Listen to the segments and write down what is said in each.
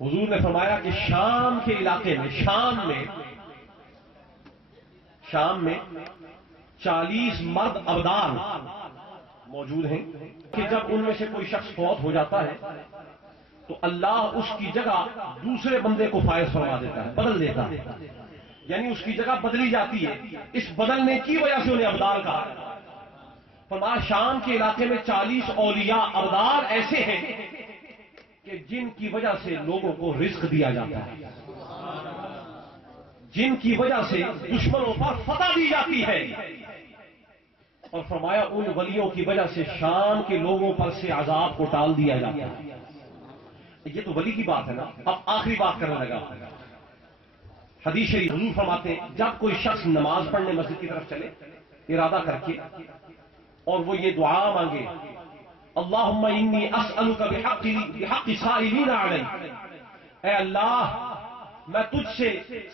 حضور نے فرمایا کہ شام کے علاقے میں شام میں 40 مرد ابدال موجود ہیں کہ جب ان میں سے کوئی شخص فوت ہو جاتا ہے تو اللہ اس کی جگہ دوسرے بندے کو فائز فرما دیتا ہے، بدل دیتا ہے، یعنی اس کی جگہ بدلی جاتی ہے۔ اس بدلنے کی وجہ سے انہیں ابدال کہا۔ فرمایا شام کے علاقے میں 40 اولیاء ابدال ایسے ہیں کہ جن کی وجہ سے لوگوں کو رزق دیا جاتا ہے، جن کی وجہ سے دشمنوں پر فتح دی جاتی ہے، اور فرمایا ان ولیوں کی وجہ سے شام کے لوگوں پر سے عذاب کو ٹال دیا جاتا ہے۔ یہ تو ولی کی بات ہے نا۔ اب آخری بات کرنے لگا۔ حدیث شریف حضور فرماتے ہیں جب کوئی شخص نماز پڑھنے مسجد کی طرف چلے ارادہ کر کے، اور وہ یہ دعا مانگے، اللہم انی اسألک بحق سائلین علی، اے اللہ میں تجھ سے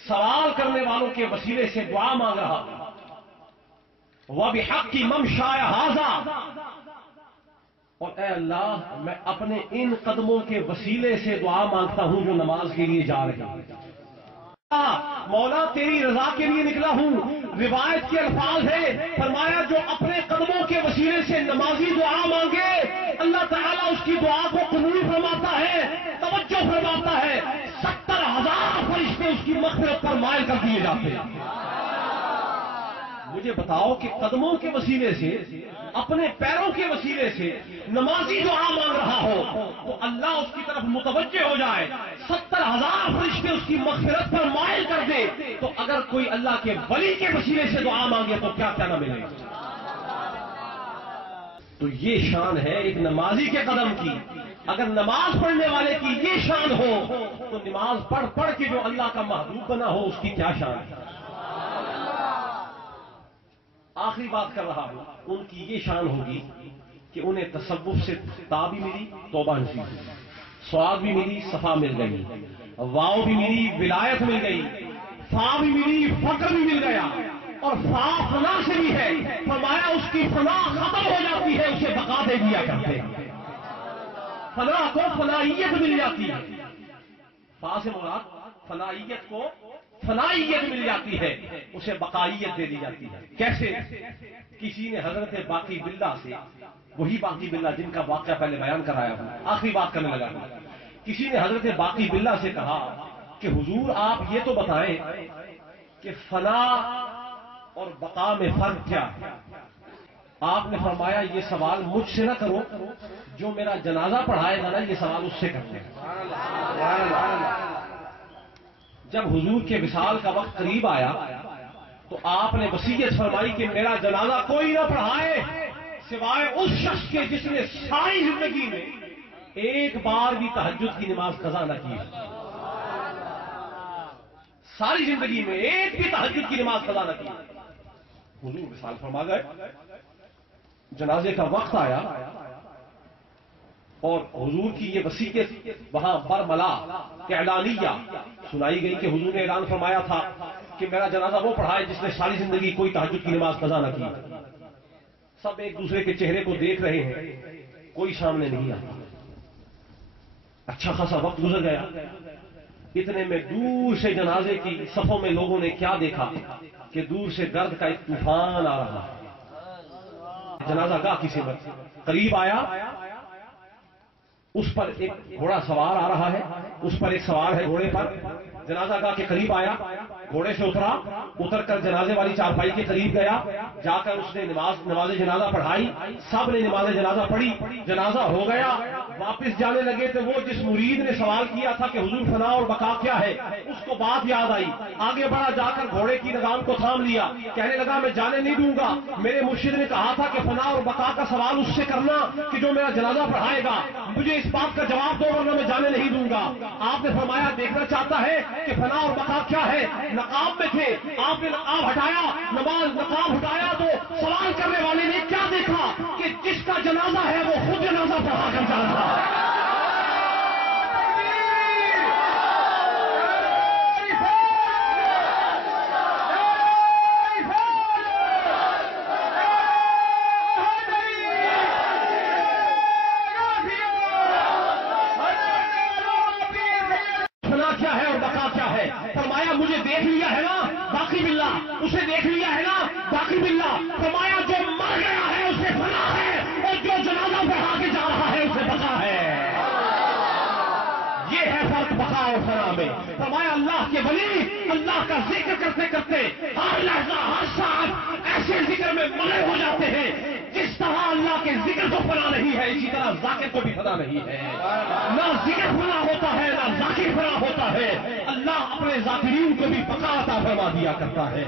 سوال کرنے والوں کے وسیلے سے دعا مانگ رہا ہوں، وبحق ممشای ھذا، اور اے اللہ میں اپنے ان قدموں کے وسیلے سے دعا مانگتا ہوں جو نماز کے لیے جا رہے ہیں۔ مولا تیری رضا کے لیے نکلا ہوں۔ روایت کے الفاظ ہیں، فرمایا جو اپنے قدموں کے وسیلے سے نمازی دعا مانگے اللہ تعالیٰ اس کی دعا کو قبول فرماتا ہے، توجہ فرماتا ہے، 70,000 فرشتے اس کی مغفرت پر مائل کر دیے جاتے ہیں۔ مجھے بتاؤ کہ قدموں کے وسیلے سے، اپنے پیروں کے وسیلے سے نمازی دعا مانگ رہا ہو تو اللہ اس کی طرف متوجہ ہو جائے، 70,000 فرشتے اس کی مغفرت پر مائل کر دے، تو اگر کوئی اللہ کے ولی کے وسیلے سے دعا مانگے تو کیا کیا نہ ملے گا۔ تو یہ شان ہے ایک نمازی کے قدم کی۔ اگر نماز پڑھنے والے کی یہ شان ہو تو نماز پڑھ پڑھ کے جو اللہ کا محبوب بنا ہو اس کی کیا شان ہے۔ آخری بات کر رہا ہوں، ان کی یہ شان ہوگی کہ انہیں تصوف سے تا بھی ملی، توبہ نصیب ہوئی، سواد بھی ملی، صفا مل گئی، واؤ بھی ملی، ولایت مل گئی، فا بھی ملی، فقر بھی مل گیا، اور فا فنا سے بھی ہے، فرمایا اس کی فنا ختم ہو جاتی ہے اسے بقا دے دیا کرتے ہیں۔ فنا کو فنائیت مل جاتی ہے، فا سے مراد فنائیت کو فنائیت مل جاتی ہے، اسے بقائیت دے دی جاتی ہے۔ کیسے؟ کسی نے حضرت باقی باللہ سے، وہی باقی باللہ جن کا واقعہ پہلے بیان کرایا ہوں، آخری بات کرنے لگا ہوں، کسی نے حضرت باقی باللہ سے کہا کہ حضور آپ یہ تو بتائیں کہ فنا اور بقا میں فرق کیا ہے۔ آپ نے فرمایا یہ سوال مجھ سے نہ کرو، جو میرا جنازہ پڑھائے گا نا یہ سوال اس سے کرتے ہیں۔ جب حضور کے وصال کا وقت قریب آیا تو آپ نے وصیت فرمائی کہ میرا جنازہ کوئی نہ پڑھائے سوائے اس شخص کے جس نے ساری زندگی میں ایک بار بھی تہجد کی نماز قضا نہ کی، ساری زندگی میں ایک بھی تہجد کی نماز قضا نہ کی۔ حضور وصال فرما گئے، جنازے کا وقت آیا اور حضور کی یہ وصیت وہاں برملا اعلانیہ سنائی گئی کہ حضور نے اعلان فرمایا تھا کہ میرا جنازہ وہ پڑھائے جس نے ساری زندگی کوئی تہجد کی نماز قضا نہ کی۔ سب ایک دوسرے کے چہرے کو دیکھ رہے ہیں، کوئی سامنے نہیں آتا۔ اچھا خاصا وقت گزر گیا، اتنے میں دور سے جنازے کی صفوں میں لوگوں نے کیا دیکھا کہ دور سے درد کا ایک طوفان آ رہا ہے۔ جنازہ گاہ کی سمت قریب آیا، اس پر ایک گھوڑا سوار آ رہا ہے، اس پر ایک سوار ہے گھوڑے پر، جنازہ گاہ کے قریب آیا، گھوڑے سے اترا، اتر کر جنازے والی چارپائی کے قریب گیا، جا کر اس نے نماز جنازہ پڑھائی، سب نے نماز جنازہ پڑھی، جنازہ ہو گیا۔ واپس جانے لگے تو وہ جس مرید نے سوال کیا تھا کہ حضور فنا اور بقا کیا ہے، اس کو بات یاد آئی، آگے بڑھا، جا کر گھوڑے کی لگام کو تھام لیا، کہنے لگا میں جانے نہیں دوں گا، میرے مرشد نے کہا تھا کہ فنا اور بقا کا سوال اس سے کرنا کہ جو میرا جنازہ پڑھائے گا، مجھے اس بات کا جواب دو ورنہ میں جانے نہیں دوں گا۔ آپ نے فرمایا دیکھنا چاہتا ہے کہ فنا اور بقا کیا ہے؟ نقاب میں تھے، آپ نے نقاب ہٹایا، نقاب ہٹایا تو سوال کرنے والے نے کیا دیکھا کہ جس کا جنازہ ہے وہ خود جنازہ پڑھا کر جا رہا ہے۔ دیکھ لیا ہے نا باقی باللہ، اسے دیکھ لیا ہے نا باقی باللہ، فرمایا جو مر گیا ہے اسے فنا ہے اور جو جنازہ بڑھا کے جا رہا ہے اسے بقا ہے۔ یہ ہے فرق بقا اور فنا میں۔ فرمایا اللہ کے ولی اللہ کا ذکر کرتے کرتے ہر لحظہ ہر ساتھ ایسے ذکر میں مگن ہو جاتے ہیں جس طرح اللہ کے ذکر کو فنا نہیں ہے اسی طرح ذاکر کو بھی فنا نہیں ہے۔ نہ ذکر فنا ہوتا ہے نہ ذاکر فنا ہوتا ہے، اللہ اپنے ذاکرین کو بھی بقا عطا فرما دیا کرتا ہے۔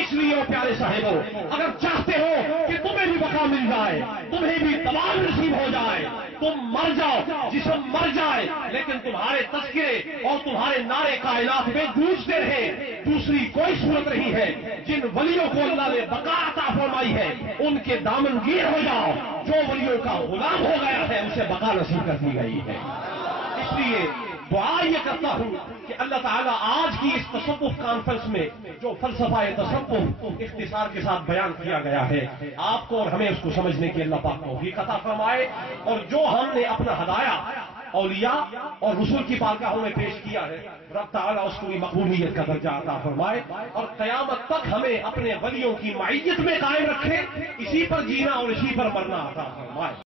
اس لیے وہ پیارے صاحبوں، اگر چاہتے ہو کہ تمہیں بھی بقا مل جائے، تمہیں بھی تمام نصیب ہو جائے، تم مر جاؤ، جسم مر جائے لیکن تمہارے تذکرے اور تمہارے نعرے کائنات میں گونجتے رہے، دوسری کوئی صورت نہیں ہے۔ جن ولیوں کو اللہ نے بقا عطا فرمائی ہے ان کے دامن گیر ہو جاؤ، جو ولیوں کا غلام ہو گیا ہے اسے بقا نصیب کر دی گئی ہے۔ اس لیے دعا یہ کرتا ہوں کہ اللہ تعالیٰ آج کی اس تصوف کانفرنس میں جو فلسفہ تصوف اختصار کے ساتھ بیان کیا گیا ہے آپ کو اور ہمیں اس کو سمجھنے کی اللہ پاک توفیق عطا فرمائے، اور جو ہم نے اپنا ہدایہ اولیاء اور رسول کی بارگاہوں میں پیش کیا ہے رب تعالیٰ اس کو بھی مقبولیت کا درجہ عطا فرمائے، اور قیامت تک ہمیں اپنے ولیوں کی معیت میں قائم رکھے، اسی پر جینا اور اسی پر مرنا عطا فرمائے۔